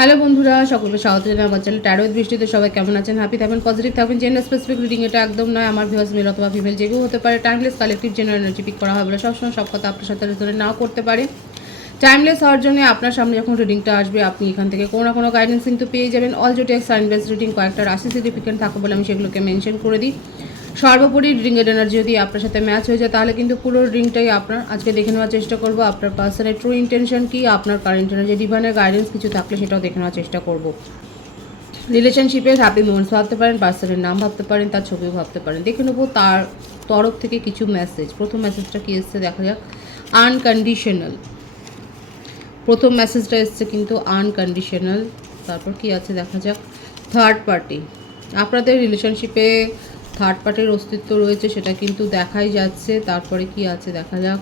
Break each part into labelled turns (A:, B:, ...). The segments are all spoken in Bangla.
A: হ্যালো বন্ধুরা, সকলকে স্বাগত জানাই আমার চ্যানেল ট্যারো দৃষ্টিতে সবাই কেমন আছেন? হ্যাপি থাকবেন পজিটিভ থাকবেন। জেন্ডার স্পেসিফিক রিডিং এটা একদম নয়, আমার ভিউয়ার্স মেল অথবা ফিমেল যেগুলো হতে পারে। Timeless collective general energy peak করা হবে সবসময় সব কথা আপনার সাথে রেজোনেট নাও করতে পারে। টাইমলেস হওয়ার জন্য আপনার সামনে যখন রিডিংটা আসবে, আপনি এখান থেকে কোনো না কোনো গাইডেন্স কিন্তু পেয়ে যাবেন। All zodiac sign base reading কয়েকটা রাশি সার্টিফিকেট থাকে বলে আমি সেগুলোকে মেনশন করে দিই। সর্বোপরি রিডিংয়ের এনার্জি যদি আপনার সাথে ম্যাচ হয়ে যায়, তাহলে কিন্তু পুরো রিডিংটাই আপনার আজকে দেখে নেওয়ার চেষ্টা করব। আপনার পার্সনের ট্রু ইন্টেনশন কি, আপনার কারেন্ট এনার্জি ডিভাইনের গাইডেন্স কিছু থাকলে সেটাও দেখে নেওয়ার চেষ্টা করব। রিলেশনশিপের হ্যাপি মোমেন্টস ভাবতে পারেন পার্সনের নাম ভাবতে পারেন, তার ছবিও ভাবতে পারেন। দেখে নেব তার তরফ থেকে কিছু মেসেজ প্রথম মেসেজটা কি এসছে দেখা যাক। আনকন্ডিশনাল প্রথম মেসেজটা এসছে কিন্তু আনকন্ডিশনাল তারপর কি আছে দেখা যাক। থার্ড পার্টি আপনাদের রিলেশনশিপে থার্ড পার্টির অস্তিত্ব রয়েছে, সেটা কিন্তু দেখাই যাচ্ছে। তারপরে কি আছে? দেখা যাক।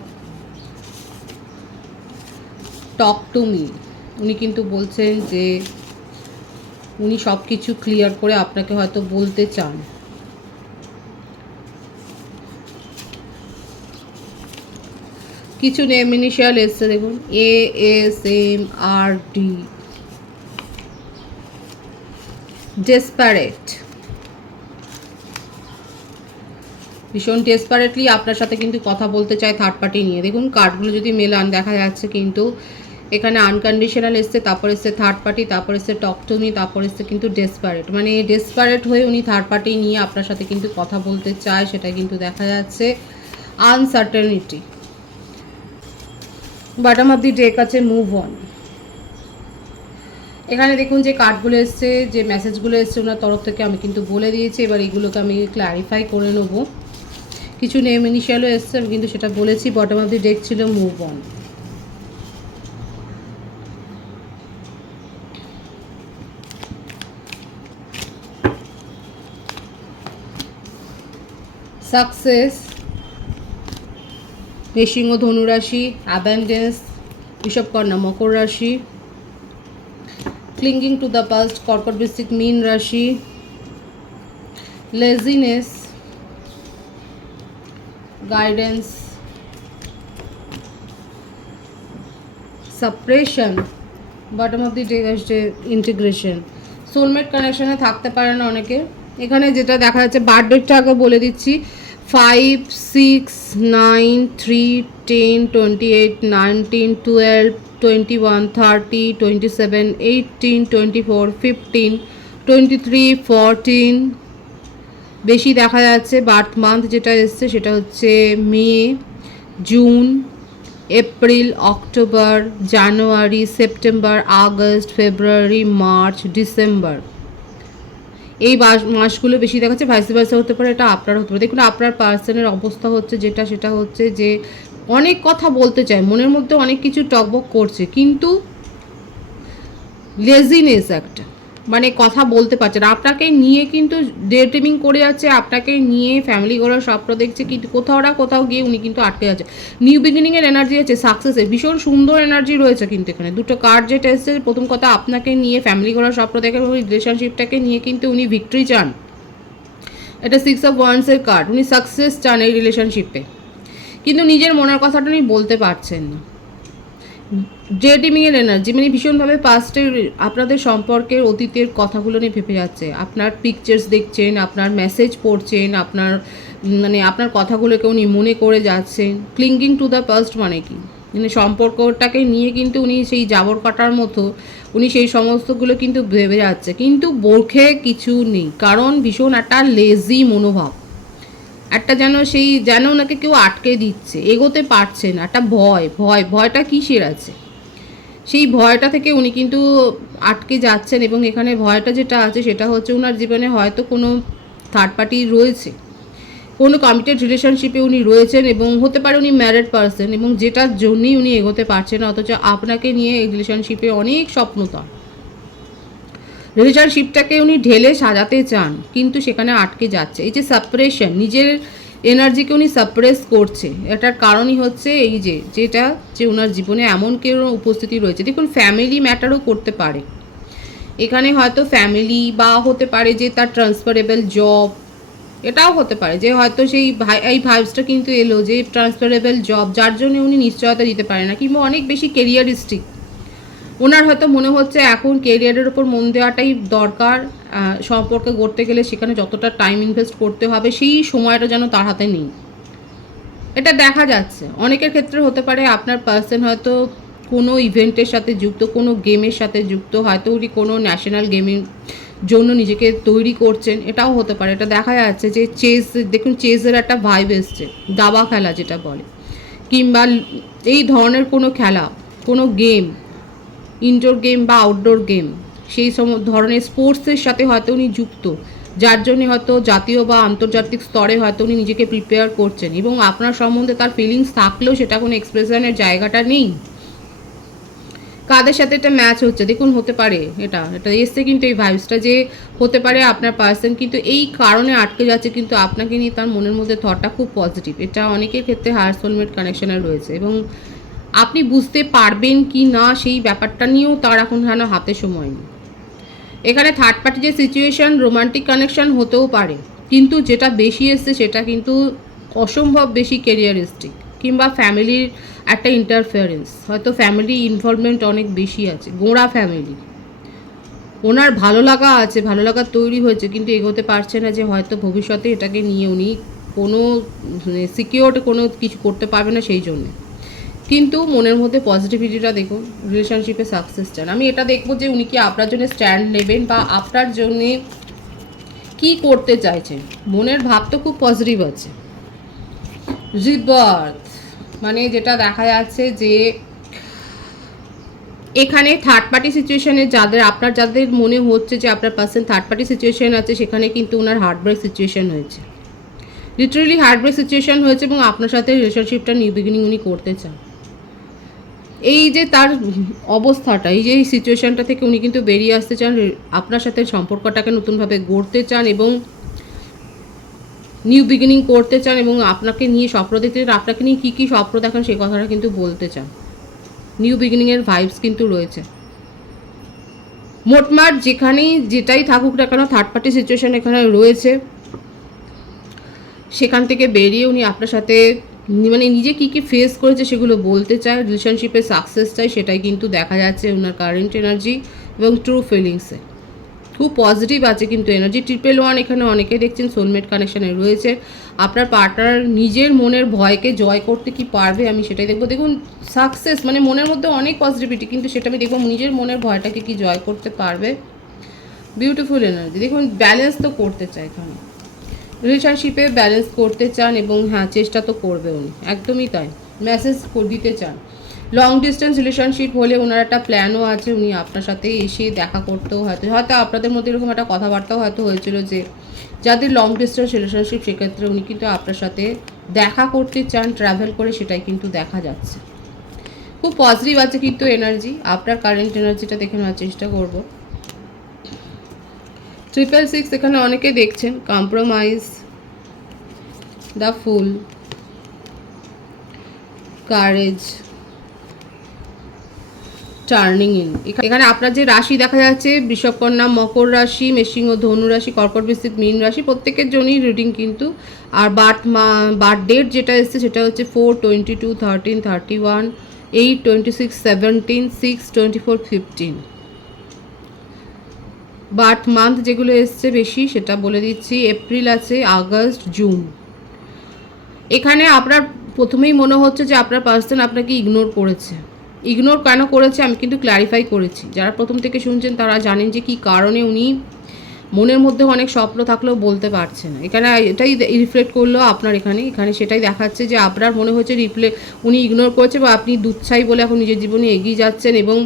A: টক টু মি উনি কিন্তু বলছেন যে, উনি সব কিছু ক্লিয়ার করে আপনাকে হয়তো বলতে চান। কিছু নেম ইনিশিয়াল এসছে, দেখুন। A S M R D desperate ভীষণ ডেসপারেটলি আপনার সাথে কিন্তু কথা বলতে চায় থার্ড পার্টি নিয়ে। দেখুন কার্ডগুলো যদি মেলান, দেখা যাচ্ছে কিন্তু এখানে আনকন্ডিশনাল এসছে, তারপর এসছে থার্ড পার্টি তারপর এসছে টকটমি তারপর এসছে কিন্তু ডেসপারেট মানে ডেসপারেট হয়ে উনি থার্ড পার্টি নিয়ে আপনার সাথে কিন্তু কথা বলতে চায়, সেটা কিন্তু দেখা যাচ্ছে। Uncertainty bottom of the deck আছে মুভ অন এখানে দেখুন যে কার্ডগুলো এসছে, যে মেসেজগুলো এসছে, ওনার তরফ থেকে আমি কিন্তু বলে দিয়েছি, এবার এগুলোকে আমি ক্ল্যারিফাই করে নেব। কিছু নেম ইনিশিয়ালও এসছে, আমি কিন্তু সেটা বলেছি বটম অফ দি ডেক ছিল মুভ অন সাকসেস মেশিংহ ধনুরাশি অ্যাবেন্ডেন্স ঋষভকন্যা মকর রাশি ক্লিঙ্গিং টু দ্য পাস্ট কর্কট বৃশ্চিক মীন রাশি laziness suppression bottom of the day আসছে ইন্টিগ্রেশন সোলমেট কানেকশনে থাকতে পারে না অনেকে। এখানে যেটা দেখা যাচ্ছে বার্থডেটটা আগে বলে দিচ্ছি। Five six nine three ten twenty eight nineteen twelve twenty one thirty twenty seven eighteen twenty four fifteen twenty three fourteen বেশি দেখা যাচ্ছে বার্থ মান্থ যেটা এসছে সেটা হচ্ছে May, June, April, October, January, September, August, February, March, December. এই মাস- মাসগুলো বেশি দেখাচ্ছে ভাইসি ভাইসা হতে পারে, এটা আপনার হতে পারে। দেখুন, আপনার পার্সনের অবস্থা হচ্ছে যেটা, সেটা হচ্ছে যে অনেক কথা বলতে চায়, মনের মধ্যে অনেক কিছু টকবক করছে, কিন্তু লেজিনেস একটা। মানে কথা বলতে পারছে না। আপনাকে নিয়ে কিন্তু ডে ট্রিমিং করে যাচ্ছে, আপনাকে নিয়ে ফ্যামিলি করার স্বপ্ন দেখছে কিন্তু কোথাও না কোথাও গিয়ে উনি কিন্তু আটকে যাচ্ছে নিউ বিগিনিংয়ের এনার্জি আছে সাকসেসের ভীষণ সুন্দর এনার্জি রয়েছে কিন্তু এখানে। দুটো কার্ড যেটা এসেছে, প্রথম কথা আপনাকে নিয়ে ফ্যামিলি করার স্বপ্ন দেখে রিলেশনশিপটাকে নিয়ে কিন্তু উনি ভিক্টরি চান। এটা সিক্স অফ ওয়ান্সের কার্ড উনি সাকসেস চান এই রিলেশনশিপে কিন্তু নিজের মনের কথাটা উনি বলতে পারছেন না। ডেটিমিংয়ের এনার্জি মানে ভীষণভাবে পাস্টের আপনাদের সম্পর্কের অতীতের কথাগুলো নিয়ে ভেবে যাচ্ছে। আপনার পিকচার্স দেখছেন, আপনার মেসেজ পড়ছেন, আপনার মানে আপনার কথাগুলোকে উনি মনে করে যাচ্ছেন। ক্লিঙ্গিং টু দ্য পাস্ট মানে কি? মানে সম্পর্কটাকে নিয়ে কিন্তু উনি সেই জাবর কাটার মতো, উনি সেই সমস্তগুলো কিন্তু ভেবে যাচ্ছে। কিন্তু বোরখে কিছু নেই, কারণ ভীষণ একটা লেজি মনোভাব। একটা যেন সেই যেন ওনাকে কেউ আটকে দিচ্ছে, এগোতে পারছে না, একটা ভয় ভয়, ভয়টা কিসের আছে? সেই ভয়টা থেকে উনি কিন্তু আটকে যাচ্ছেন এবং এখানে ভয়টা যেটা আছে সেটা হচ্ছে ওনার জীবনে হয়তো কোনো থার্ড পার্টি রয়েছে। কোনো কমিটেড রিলেশনশিপে উনি রয়েছেন এবং হতে পারে উনি ম্যারিড পারসন এবং যেটার জন্যই উনি এগোতে পারছেন অথচ আপনাকে নিয়ে এই রিলেশনশিপে অনেক স্বপ্ন তার রিলেশনশিপটাকে উনি ঢেলে সাজাতে চান, কিন্তু সেখানে আটকে যাচ্ছে। এই যে সাপ্রেশন নিজের এনার্জিকে উনি সাপ্রেস করছে। এটার কারণই হচ্ছে এই যে, যেটা যে ওনার জীবনে এমন কেউ উপস্থিতি রয়েছে। দেখুন ফ্যামিলি ম্যাটারও করতে পারে। এখানে হয়তো ফ্যামিলি বা হতে পারে যে তার ট্রান্সফারেবল জব এটাও হতে পারে। যে হয়তো সেই ভাই, এই ভাইবসটা কিন্তু এলো যে ট্রান্সফারেবল জব যার জন্য উনি নিশ্চয়তা দিতে পারে না, কিংবা অনেক বেশি কেরিয়ারিস্টিক ওনার হয়তো মনে হচ্ছে এখন কেরিয়ারের ওপর মন দেওয়াটাই দরকার সম্পর্কে গড়তে গেলে সেখানে যতটা টাইম ইনভেস্ট করতে হবে, সেই সময়টা যেন তার হাতে নেই। এটা দেখা যাচ্ছে। অনেকের ক্ষেত্রে হতে পারে আপনার পার্সন হয়তো কোনো ইভেন্টের সাথে যুক্ত, কোনো গেমের সাথে যুক্ত, হয়তো উনি কোনো ন্যাশনাল গেমিং জন্য নিজেকে তৈরি করছেন, এটাও হতে পারে। এটা দেখা যাচ্ছে যে চেস দেখুন চেসের একটা ভাইব এসছে, দাবা খেলা যেটা বলে, কিংবা এই ধরনের কোনো খেলা, কোনো গেম ইনডোর গেম বা আউটডোর গেম সেই সম, ধরনের স্পোর্টসের সাথে হয়তো উনি যুক্ত, যার জন্য হয়তো জাতীয় বা আন্তর্জাতিক স্তরে হয়তো উনি নিজেকে প্রিপেয়ার করছেন এবং আপনার সম্বন্ধে তার ফিলিংস থাকলেও সেটা কোনো এক্সপ্রেশনের জায়গাটা নেই। কাদের সাথে এটা ম্যাচ হচ্ছে? দেখুন, হতে পারে এটা এটা এসছে কিন্তু এই ভাইবসটা যে হতে পারে আপনার পার্সন কিন্তু এই কারণে আটকে যাচ্ছে কিন্তু আপনাকে নিয়ে তার মনের মধ্যে থটটা খুব পজিটিভ এটা অনেকের ক্ষেত্রে হায়ার সোলমেট কানেকশনে রয়েছে এবং আপনি বুঝতে পারবেন কি না সেই ব্যাপারটা নিয়েও তার এখন যেন হাতে সময় নেই। এখানে থার্ড পার্টি যে সিচুয়েশন রোমান্টিক কানেকশন হতেও পারে, কিন্তু যেটা বেশি এসছে সেটা কিন্তু অসম্ভব বেশি কেরিয়ারিস্টিক কিংবা ফ্যামিলির একটা ইন্টারফিয়ারেন্স হয়তো ফ্যামিলি ইনভলভমেন্ট অনেক বেশি আছে, গোঁড়া ফ্যামিলি ওনার ভালো লাগা আছে, ভালো লাগা তৈরি হয়েছে, কিন্তু এগোতে পারছে না যে হয়তো ভবিষ্যতে এটাকে নিয়ে উনি কোনো সিকিওর কোনো কিছু করতে পারবে না সেই জন্যে। কিন্তু মনের মধ্যে পজিটিভিটিটা দেখুন রিলেশনশিপে সাকসেস চান। আমি এটা দেখব যে উনি কি আপনার জন্য স্ট্যান্ড নেবেন বা আপনার জন্যে কি করতে চাইছেন। মনের ভাব তো খুব পজিটিভ আছে। রিবার্থ মানে যেটা দেখা যাচ্ছে যে এখানে থার্ড পার্টি সিচুয়েশানে যাদের, আপনার যাদের মনে হচ্ছে যে আপনার পার্সন থার্ড পার্টি সিচুয়েশন আছে, সেখানে কিন্তু ওনার হার্ট ব্রেক সিচুয়েশন হয়েছে। লিটারেলি হার্ট ব্রেক সিচুয়েশন হয়েছে এবং আপনার সাথে রিলেশনশিপটা নিউ বিগিনিং উনি করতে চান। এই যে তার অবস্থাটা, এই যে এই সিচুয়েশানটা থেকে উনি কিন্তু বেরিয়ে আসতে চান, আপনার সাথে সম্পর্কটাকে নতুনভাবে গড়তে চান এবং নিউ বিগিনিং করতে চান এবং আপনাকে নিয়ে স্বপ্ন দেখতে চান, আপনাকে নিয়ে কী কী স্বপ্ন দেখান সেই কথাটা কিন্তু বলতে চান। নিউ বিগিনিংয়ের ভাইবস কিন্তু রয়েছে। মোটমাট যেখানেই যেটাই থাকুক না কেন থার্ড পার্টি সিচুয়েশান এখানে রয়েছে। সেখান থেকে বেরিয়ে উনি আপনার সাথে মানে নিজে কী কী ফেস করেছে সেগুলো বলতে চায় রিলেশনশিপে সাকসেস চাই সেটাই কিন্তু দেখা যাচ্ছে ওনার কারেন্ট এনার্জি এবং ট্রু ফিলিংসে খুব পজিটিভ আছে কিন্তু এনার্জি ট্রিপল ওয়ান এখানে অনেকে দেখছেন সোলমেট কানেকশানে রয়েছে। আপনার পার্টনার নিজের মনের ভয়কে জয় করতে কি পারবে আমি সেটাই দেখব। দেখুন সাকসেস মানে মনের মধ্যে অনেক পজিটিভিটি কিন্তু সেটা আমি দেখব নিজের মনের ভয়টাকে কি জয় করতে পারবে? বিউটিফুল এনার্জি দেখুন ব্যালেন্স তো করতে চাই এখানে। রিলেশনশিপে ব্যালেন্স করতে চান এবং হ্যাঁ চেষ্টা তো করবে উনি। একদমই তাই। মেসেজ দিতে চান। লং ডিস্টেন্স রিলেশনশিপ হলে ওনার একটা প্ল্যানও আছে। উনি আপনার সাথে এসে দেখা করতেও হয়তো হয়তো আপনাদের মধ্যে এরকম একটা কথাবার্তাও হয়তো হয়েছিল যে, যাদের লং ডিস্টেন্স রিলেশনশিপ সেক্ষেত্রে উনি কিন্তু আপনার সাথে দেখা করতে চান ট্রাভেল করে সেটাই কিন্তু দেখা যাচ্ছে। খুব পজিটিভ আছে কিন্তু এনার্জি আপনার কারেন্ট এনার্জিটা দেখে নেওয়ার চেষ্টা করব। ট্রিপল সিক্স এখানে অনেকে দেখছেন compromise the full courage turning in এখানে আপনার যে রাশি দেখা যাচ্ছে, বৃষভকন্যা, মকর রাশি মেশিং ও ধনু রাশি, কর্কট বৃশ্চিক, মীন রাশি, প্রত্যেকের জন্যই রিডিং কিন্তু। আর বার্থ মা বার্থ ডেট যেটা এসছে, সেটা হচ্ছে four twenty two thirteen thirty one eight twenty six seventeen six twenty four fifteen but month যেগুলো এসছে বেশি, সেটা বলে দিচ্ছি, এপ্রিল আছে, আগস্ট, জুন। এখানে আপনার প্রথমেই মনে হচ্ছে যে আপনার পার্সন আপনাকে ইগনোর করেছে। ইগনোর কেন করেছে আমি কিন্তু ক্ল্যারিফাই করেছি। যারা প্রথম থেকে শুনছেন তারা জানেন যে কী কারণে উনি মনের মধ্যে অনেক স্বপ্ন থাকলেও বলতে পারছে না। এখানে এটাই রিফ্লেক্ট করল আপনার এখানে। এখানে সেটাই দেখাচ্ছে যে আপনার মনে হচ্ছে রিপ্লে উনি ইগনোর করেছে বা আপনি দুচ্ছাই বলে এখন নিজের জীবনে এগিয়ে যাচ্ছেন এবং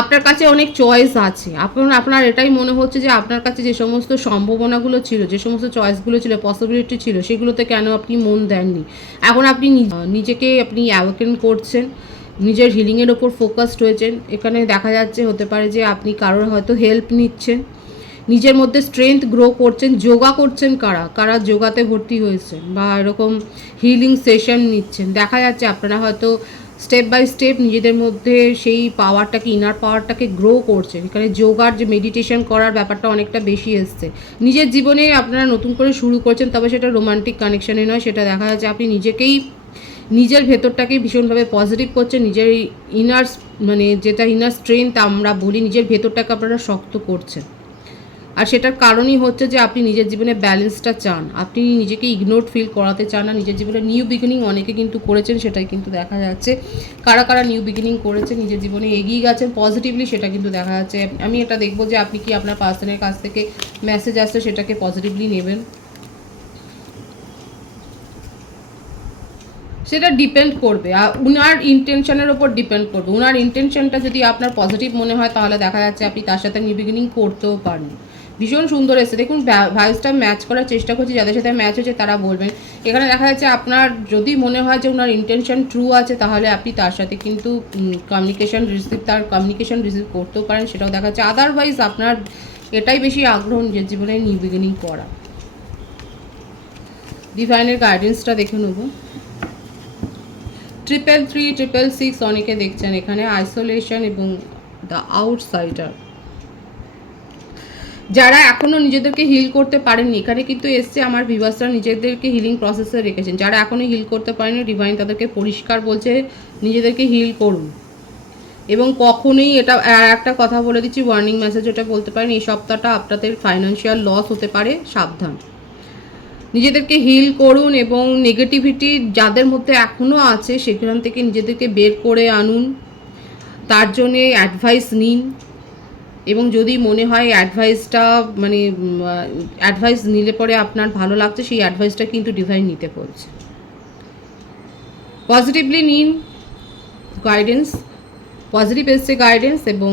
A: আপনার কাছে অনেক চয়েস আছে। আপনার আপনার এটাই মনে হচ্ছে যে আপনার কাছে যে সমস্ত সম্ভাবনাগুলো ছিল, যে সমস্ত চয়েসগুলো ছিল পসিবিলিটি ছিল, সেগুলোতে কেন আপনি মন দেননি? এখন আপনি নিজেকে আপনি অ্যাওয়েকেন করছেন, নিজের হিলিংয়ের ওপর ফোকাসড হয়েছেন। এখানে দেখা যাচ্ছে, হতে পারে যে আপনি কারোর হয়তো হেল্প নিচ্ছেন। নিজের মধ্যে স্ট্রেংথ গ্রো করছেন। যোগা করছেন কারা? কারা যোগাতে ভর্তি হয়েছেন? বা এরকম হিলিং সেশন নিচ্ছেন। দেখা যাচ্ছে আপনারা হয়তো স্টেপ বাই স্টেপ নিজেদের মধ্যে সেই পাওয়ারটাকে ইনার পাওয়ারটাকে গ্রো করছে। এখানে যোগার, যে মেডিটেশন করার ব্যাপারটা অনেকটা বেশি এসছে। নিজের জীবনে আপনারা নতুন করে শুরু করছেন, তবে সেটা রোমান্টিক কানেকশানে নয়, সেটা দেখা যাচ্ছে আপনি নিজেকেই, নিজের ভেতরটাকে ভীষণভাবে পজিটিভ করছে নিজের ইনার মানে যেটা ইনার স্ট্রেংথ আমরা বলি, নিজের ভেতরটাকে আপনারা শক্ত করছেন। আর সেটার কারণই হচ্ছে যে আপনি নিজের জীবনে ব্যালেন্সটা চান। আপনি নিজেকে ইগনোর ফিল করাতে চান না, নিজের জীবনে নিউ বিগিনিং অনেকে কিন্তু করেছেন, সেটাই কিন্তু দেখা যাচ্ছে। কারা কারা নিউ বিগিনিং করেছে, নিজের জীবনে এগিয়ে গেছেন পজিটিভলি সেটা কিন্তু দেখা যাচ্ছে। আমি এটা দেখব যে আপনি কি আপনার পার্সনের কাছ থেকে মেসেজ আসছে, সেটাকে পজিটিভলি নেবেন। সেটা ডিপেন্ড করবে। আর উনার ইন্টেনশনের ওপর ডিপেন্ড করবে। উনার ইন্টেনশনটা যদি আপনার পজিটিভ মনে হয়, তাহলে দেখা যাচ্ছে আপনি তার সাথে নিউ বিগিনিং করতেও পারেন। ভীষণ সুন্দর এসে দেখুন ভাইসটা ম্যাচ করার চেষ্টা করছি, যাদের সাথে ম্যাচ হচ্ছে তারা বলবেন। এখানে দেখা যাচ্ছে আপনার যদি মনে হয় যে ওনার ইন্টেনশন ট্রু আছে, তাহলে আপনি তার সাথে কিন্তু কমিউনিকেশন রিসিভ তার কমিউনিকেশন রিসিভ করতেও পারেন। সেটাও দেখা যাচ্ছে। আদারওয়াইজ আপনার এটাই বেশি আগ্রহ নিজের জীবনে নিউ বিগিনিং করা। ডিভাইনের গাইডেন্সটা দেখে নেব। ট্রিপল থ্রি ট্রিপল সিক্স অনেকে দেখছেন এখানে আইসোলেশন এবং দ্য আউটসাইডার যারা এখনও নিজেদেরকে হিল করতে পারেননি, এখানে কিন্তু এসছে আমার ভিভাসরা নিজেদেরকে হিলিং প্রসেসে রেখেছেন। যারা এখনও হিল করতে পারেনি ডিভাইন তাদেরকে পরিষ্কার বলছে, নিজেদেরকে হিল করুন। এবং কখনোই এটা, আর একটা কথা বলে দিচ্ছি ওয়ার্নিং মেসেজ ওটা বলতে পারেন, এই সপ্তাহটা আপনাদের ফাইন্যান্সিয়াল লস হতে পারে, সাবধান। নিজেদেরকে হিল করুন এবং নেগেটিভিটি যাদের মধ্যে এখনও আছে, সেখান থেকে নিজেদেরকে বের করে আনুন। তার জন্যে অ্যাডভাইস নিন। এবং যদি মনে হয় অ্যাডভাইসটা মানে অ্যাডভাইস নিলে পরে আপনার ভালো লাগছে, সেই অ্যাডভাইসটা কিন্তু ডিভাইন নিতে বলছে। পজিটিভলি নিন গাইডেন্স পজিটিভ এসছে গাইডেন্স এবং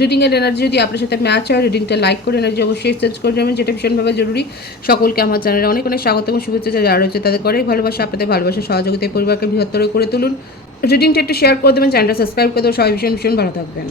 A: রিডিংয়ের এনার্জি যদি আপনার সাথে ম্যাচ হয় রিডিংটা লাইক করে এনার্জি অবশ্যই চেঞ্জ করে যাবেন যেটা ভীষণভাবে জরুরি। সকলকে আমার চ্যানেলে অনেক অনেক স্বাগত এবং শুভেচ্ছা যারা রয়েছে তাদের করে ভালোবাসা, আপনাদের ভালোবাসা সহযোগিতায় পরিবারকে বৃহত্তর করে তুলুন। রিডিংটা একটু শেয়ার করে দেবেন চ্যানেলটা সাবস্ক্রাইব করে দেবেন, সবাই ভীষণ ভীষণ ভালো থাকবেন।